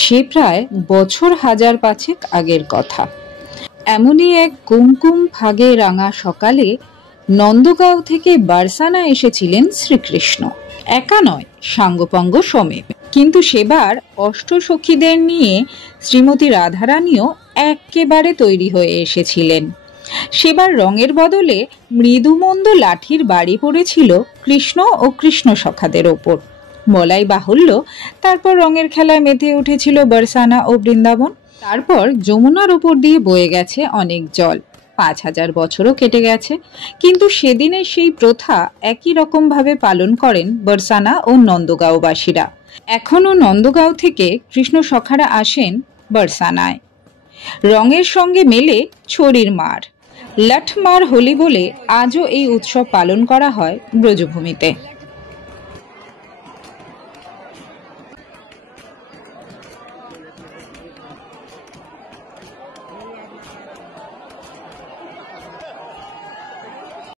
সে প্রায় বছর হাজার পাঁচেক আগের কথা। এমনই এক কুমকুম ফাগে রাঙা সকালে নন্দগাঁও থেকে বারসানা এসেছিলেন শ্রীকৃষ্ণ। একা নয়, সাঙ্গপাঙ্গ সমেত। কিন্তু সেবার অষ্টসখীদের নিয়ে শ্রীমতী রাধারানীও একেবারে তৈরি হয়ে এসেছিলেন। সেবার রঙের বদলে মৃদুমন্দ লাঠির বাড়ি পড়েছিল কৃষ্ণ ও কৃষ্ণ সখাদের ওপর। বলাই বাহুল্য, তারপর রঙের খেলায় মেতে উঠেছিল বরসানা ও বৃন্দাবন। তারপর যমুনার উপর দিয়ে বয়ে গেছে অনেক জল। 5000 বছরও কেটে গেছে, কিন্তু সেদিনের সেই প্রথা একই রকম ভাবে পালন করেন বরসানা ও নন্দগাঁওবাসীরা। এখনো নন্দগাঁও থেকে কৃষ্ণ সখারা আসেন বরসানায়। রঙের সঙ্গে মেলে ছড়ির মার, লঠমার হোলি বলে আজও এই উৎসব পালন করা হয় ব্রজভূমিতে।